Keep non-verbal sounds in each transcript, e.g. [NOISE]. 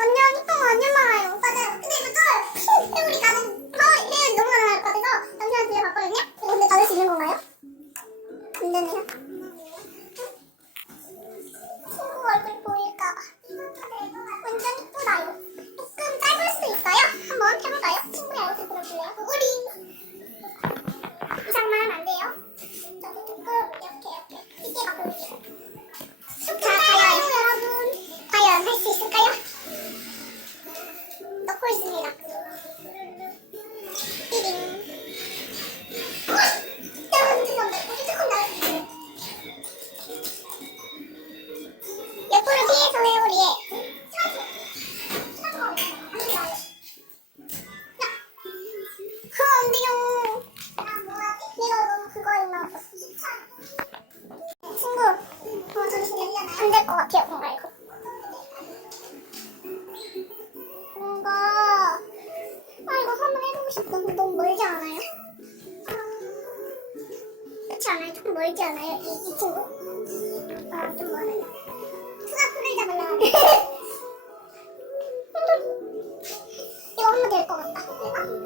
안녕. 서지의 소리에 그런데요 이거 그거 있나 친구 안될 것 같아요 뭔가 아 이거 한번 해보고 싶다 너무 멀지 않아요? 아, 그렇지 않아요? 조금 멀지 않아요? 이, 이 친구? 아좀 멀어요 [LAUGHS] 이거 하면 될 것 같다.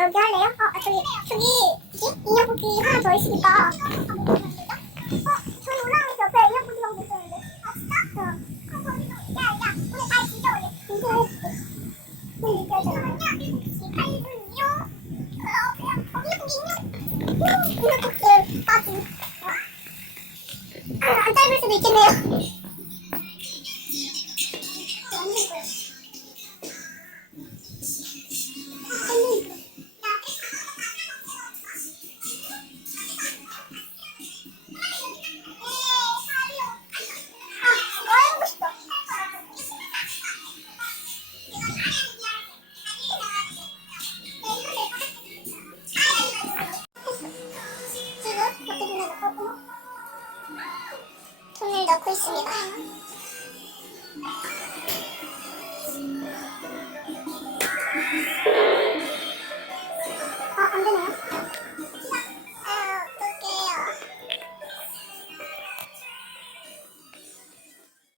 여기 할래요? 어, 저기, 저기, 뭐지? 인형 하나 더 있으니까. 안 짧을 수도 있겠네요.